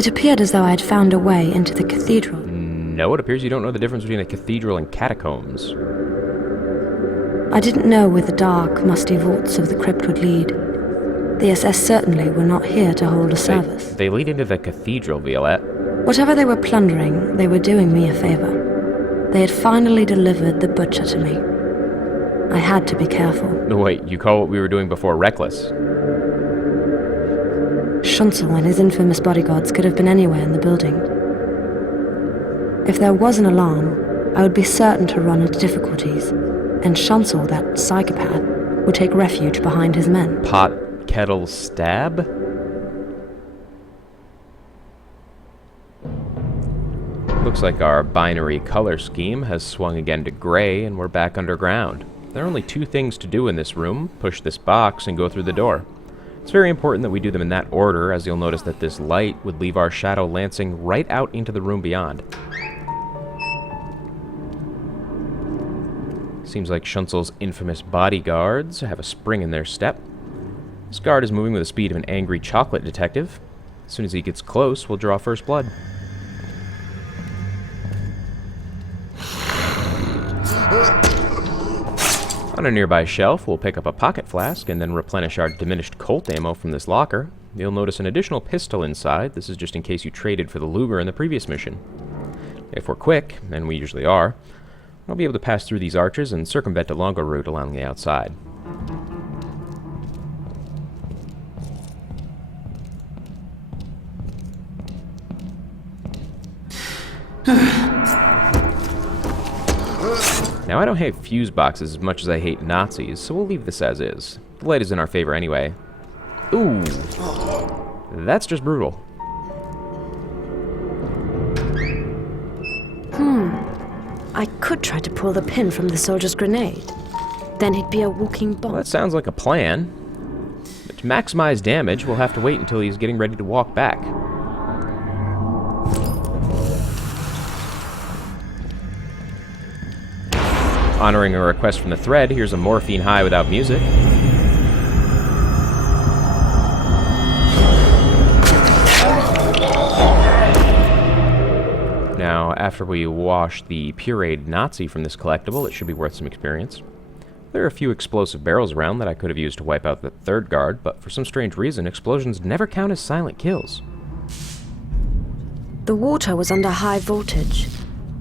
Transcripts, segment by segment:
It appeared as though I had found a way into the cathedral. No, it appears you don't know the difference between a cathedral and catacombs. I didn't know where the dark, musty vaults of the crypt would lead. The SS certainly were not here to hold a service. They lead into the cathedral, Violette. Whatever they were plundering, they were doing me a favor. They had finally delivered the butcher to me. I had to be careful. Wait, you call what we were doing before reckless? Schunsel and his infamous bodyguards could have been anywhere in the building. If there was an alarm, I would be certain to run into difficulties, and Schunsel, that psychopath, would take refuge behind his men. Pot, kettle, stab? Looks like our binary color scheme has swung again to gray, and we're back underground. There are only two things to do in this room: push this box and go through the door. It's very important that we do them in that order, as you'll notice that this light would leave our shadow lancing right out into the room beyond. Seems like Schunzel's infamous bodyguards have a spring in their step. This guard is moving with the speed of an angry chocolate detective. As soon as he gets close, we'll draw first blood. On a nearby shelf, we'll pick up a pocket flask and then replenish our diminished Colt ammo from this locker. You'll notice an additional pistol inside. This is just in case you traded for the Luger in the previous mission. If we're quick, and we usually are, I'll be able to pass through these arches and circumvent a longer route along the outside. Now, I don't hate fuse boxes as much as I hate Nazis, so we'll leave this as is. The light is in our favor anyway. Ooh. That's just brutal. I could try to pull the pin from the soldier's grenade. Then he'd be a walking bomb. Well, that sounds like a plan. But to maximize damage, we'll have to wait until he's getting ready to walk back. Honoring a request from the thread, here's a morphine high without music. Now, after we wash the pureed Nazi from this collectible, it should be worth some experience. There are a few explosive barrels around that I could have used to wipe out the third guard, but for some strange reason, explosions never count as silent kills. The water was under high voltage.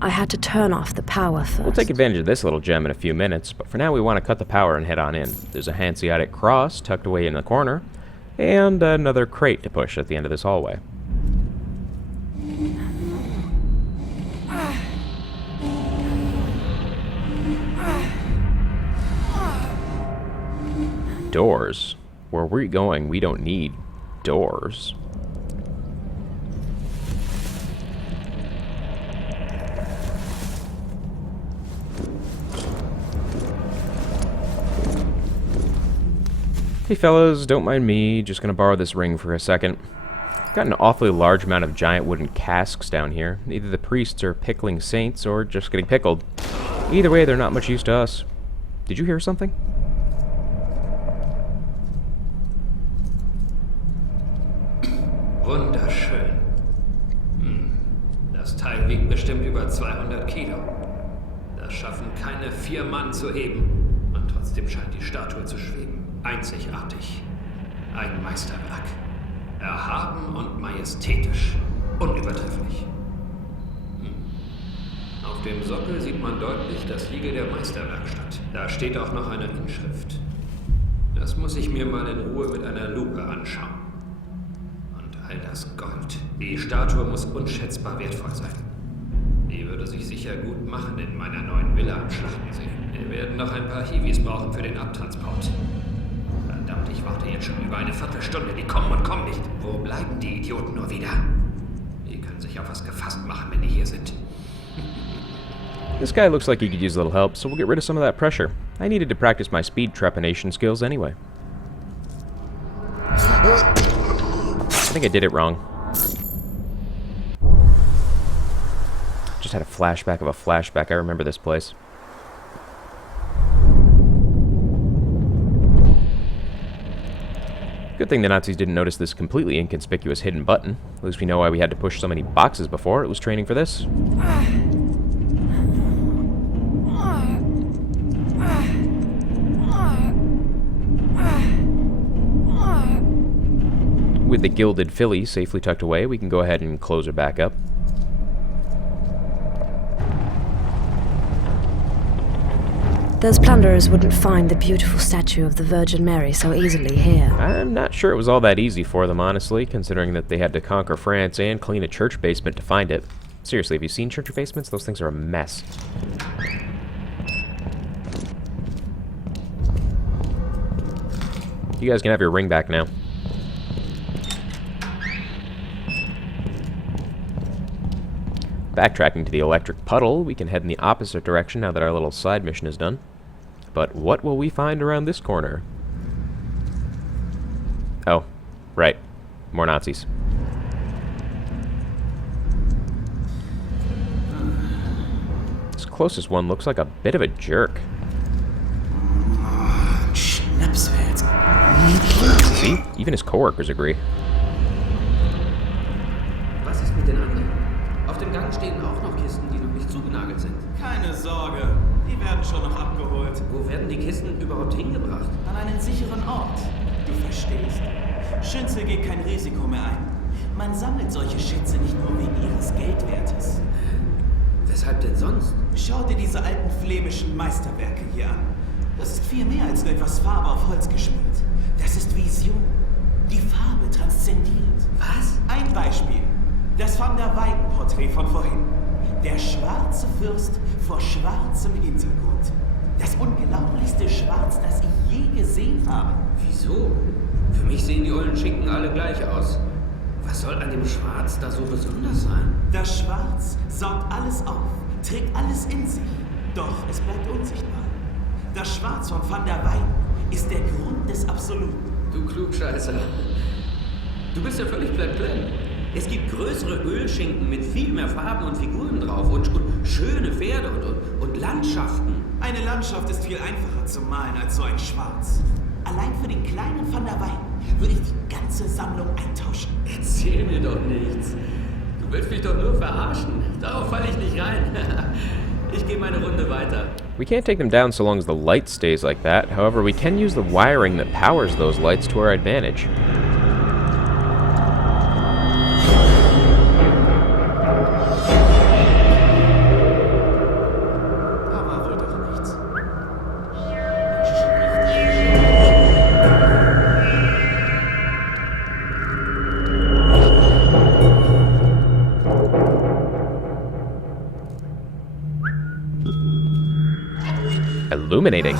I had to turn off the power first. We'll take advantage of this little gem in a few minutes, but for now we want to cut the power and head on in. There's a Hanseatic cross tucked away in the corner, and another crate to push at the end of this hallway. Doors. Where we're going, we don't need doors. Hey fellas, don't mind me, just gonna borrow this ring for a second. Got an awfully large amount of giant wooden casks down here. Either the priests are pickling saints or just getting pickled. Either way, they're not much use to us. Did you hear something? Wunderschön. Das Teil wiegt bestimmt über 200 Kilo. Das schaffen keine 4 Mann zu heben. Und trotzdem scheint die Statue zu schweben. Einzigartig. Ein Meisterwerk. Erhaben und majestätisch. Unübertrefflich. Auf dem Sockel sieht man deutlich das Siegel der Meisterwerkstatt. Da steht auch noch eine Inschrift. Das muss ich mir mal in Ruhe mit einer Lupe anschauen. Und all das Gold. Die Statue muss unschätzbar wertvoll sein. Die würde sich sicher gut machen in meiner neuen Villa am Schlachtensee. Wir werden noch ein paar Hiwis brauchen für den Abtransport. Verdammt, ich warte jetzt schon über eine Viertelstunde. Die kommen und kommen nicht. Wo bleiben die Idioten nur wieder? Die können sich auf was gefasst machen, wenn die hier sind. This guy looks like he could use a little help, so we'll get rid of some of that pressure. I needed to practice my speed trepanation skills anyway. I think I did it wrong. Just had a flashback of a flashback. I remember this place. Good Good thing the Nazis didn't notice this completely inconspicuous hidden button. At least we know why we had to push so many boxes before. It was training for this. With the gilded filly safely tucked away, we can go ahead and close her back up. Those plunderers wouldn't find the beautiful statue of the Virgin Mary so easily here. I'm not sure it was all that easy for them, honestly, considering that they had to conquer France and clean a church basement to find it. Seriously, have you seen church basements? Those things are a mess. You guys can have your ring back now. Backtracking to the electric puddle, we can head in the opposite direction now that our little side mission is done. But what will we find around this corner? Oh, right. More Nazis. This closest one looks like a bit of a jerk. See? Even his coworkers agree. Was ist mit den anderen? Auf dem Gang stehen auch noch Kisten, die noch nicht zugenagelt sind. Keine Sorge, die werden schon noch abgeholt. Wo werden die Kisten überhaupt hingebracht? An einen sicheren Ort. Du verstehst. Schütze geht kein Risiko mehr ein. Man sammelt solche Schätze nicht nur wegen ihres Geldwertes. Weshalb denn sonst? Schau dir diese alten flämischen Meisterwerke hier an. Das ist viel mehr als nur etwas Farbe auf Holz geschmiert. Das ist Vision. Die Farbe transzendiert. Was? Ein Beispiel. Das Van der Weyden-Porträt von vorhin. Der schwarze Fürst vor schwarzem Hintergrund. Das unglaublichste Schwarz, das ich je gesehen habe. Wieso? Für mich sehen die ollen Schinken alle gleich aus. Was soll an dem Schwarz da so besonders sein? Das Schwarz saugt alles auf, trägt alles in sich. Doch es bleibt unsichtbar. Das Schwarz von Van der Weyden ist der Grund des Absoluten. Du Klugscheißer. Du bist ja völlig blend. Es gibt größere Ölschinken mit viel mehr Farben und Figuren drauf und schöne Pferde und Landschaften. Eine Landschaft ist viel einfacher zu malen als so ein Schwarz. Allein für den kleinen Van der Weyden würde ich die ganze Sammlung eintauschen. Erzähl mir doch nichts. Du willst mich doch nur verarschen. Darauf falle ich nicht rein. Ich gehe meine Runde weiter. We can't take them down so long as the light stays like that. However, we can use the wiring that powers those lights to our advantage. Aber wohl doch nichts. Illuminating.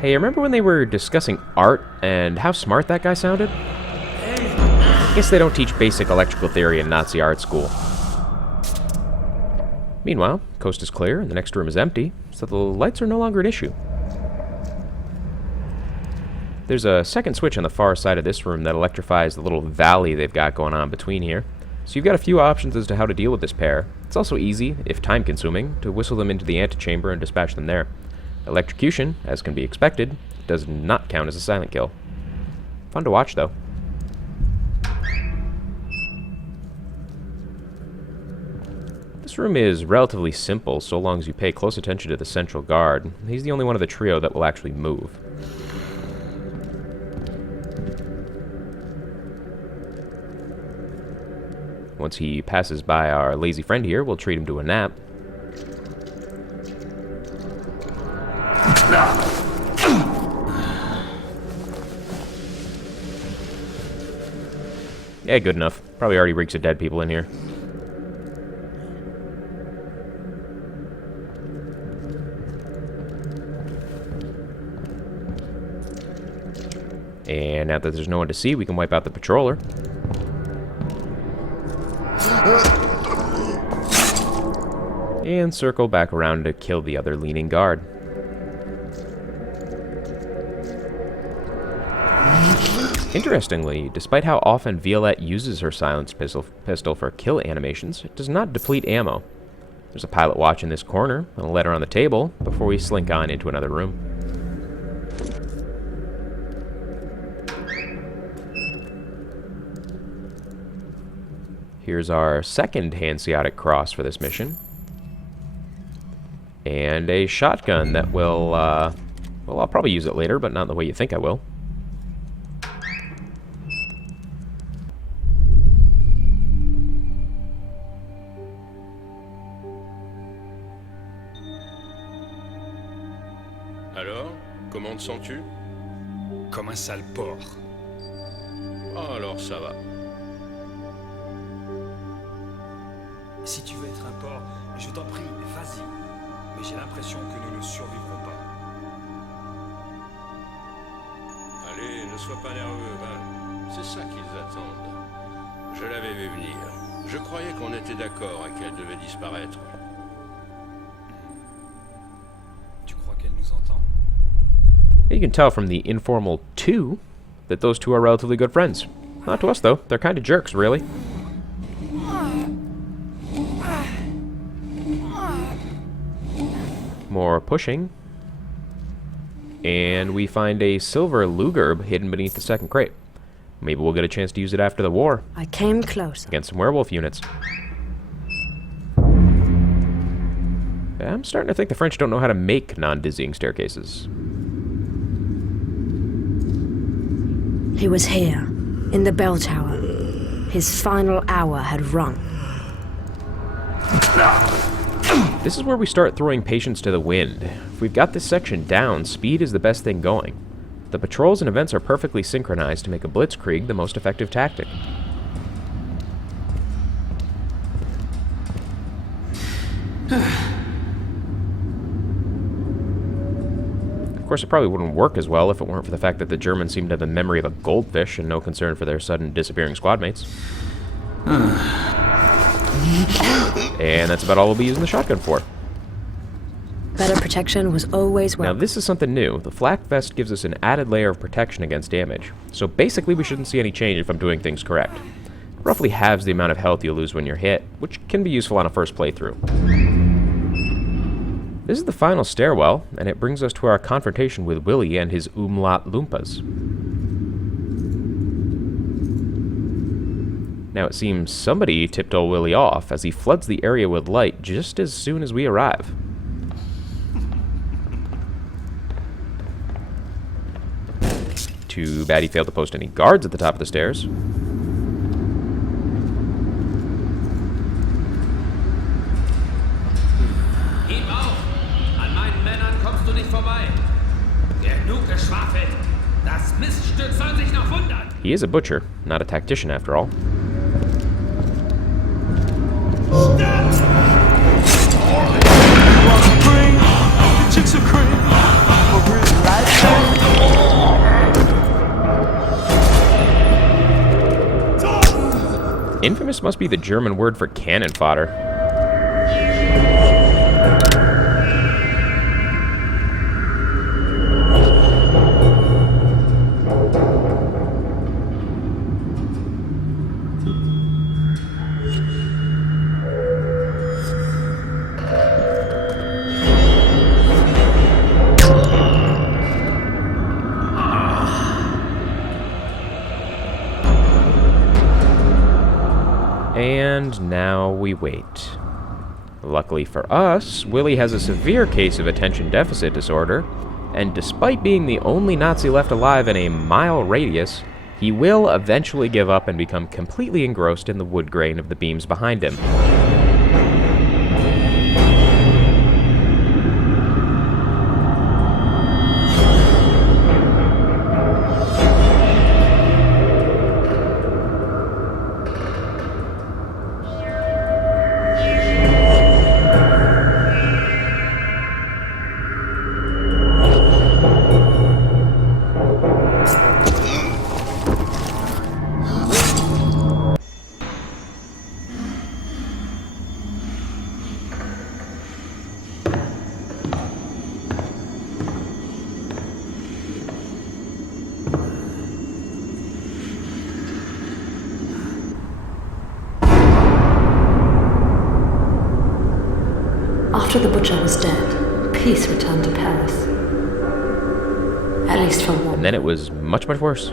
Hey, remember when they were discussing art and how smart that guy sounded? I guess they don't teach basic electrical theory in Nazi art school. Meanwhile, coast is clear and the next room is empty, so the lights are no longer an issue. There's a second switch on the far side of this room that electrifies the little valley they've got going on between here. So you've got a few options as to how to deal with this pair. It's also easy, if time-consuming, to whistle them into the antechamber and dispatch them there. Electrocution, as can be expected, does not count as a silent kill. Fun to watch, though. This room is relatively simple, so long as you pay close attention to the central guard. He's the only one of the trio that will actually move. Once he passes by our lazy friend here, we'll treat him to a nap. Yeah, good enough. Probably already reeks of dead people in here. And now that there's no one to see, we can wipe out the patroller. And circle back around to kill the other leaning guard. Interestingly, despite how often Violette uses her silenced pistol for kill animations, it does not deplete ammo. There's a pilot watch in this corner and a letter on the table before we slink on into another room. Here's our second Hanseatic cross for this mission. And a shotgun that will, well, I'll probably use it later, but not the way you think I will. Alors, comment te sens-tu? Comme un sale porc. Oh, alors ça va. Si tu veux être un porc, je t'en prie, vas-y. Mais j'ai l'impression que nous ne survivrons pas. Allez, ne sois pas nerveux, va. C'est ça qu'ils attendent. Je l'avais vu venir. Je croyais qu'on était d'accord et qu'elle devait disparaître. Tu crois qu'elle nous entend? You can tell from the informal two that those two are relatively good friends. Not to us, though. They're kind of jerks, really. More pushing. And we find a silver Luger hidden beneath the second crate. Maybe we'll get a chance to use it after the war. I came close. Against some werewolf units. I'm starting to think the French don't know how to make non-dizzying staircases. He was here, in the bell tower. His final hour had rung. This is where we start throwing patience to the wind. If we've got this section down, speed is the best thing going. The patrols and events are perfectly synchronized to make a blitzkrieg the most effective tactic. Of course, it probably wouldn't work as well if it weren't for the fact that the Germans seem to have the memory of a goldfish and no concern for their sudden disappearing squad mates. And that's about all we'll be using the shotgun for. Better protection was always Now welcome. this is something new. The flak vest gives us an added layer of protection against damage. So basically we shouldn't see any change if I'm doing things correct. It roughly halves the amount of health you lose when you're hit, which can be useful on a first playthrough. This is the final stairwell, and it brings us to our confrontation with Willy and his Umlaut Loompas. Now it seems somebody tipped old Willy off as he floods the area with light just as soon as we arrive. Too bad he failed to post any guards at the top of the stairs. Gib auf! An meinen Männern kommst du nicht vorbei. Genug geschwafelt. Das Miststück soll sich noch wundern. He is a butcher, not a tactician after all. Infamous must be the German word for cannon fodder. And now we wait. Luckily for us, Willy has a severe case of attention deficit disorder, and despite being the only Nazi left alive in a mile radius, he will eventually give up and become completely engrossed in the wood grain of the beams behind him. After the butcher was dead, peace returned to Paris. At least for a And moment. then it was much, much worse.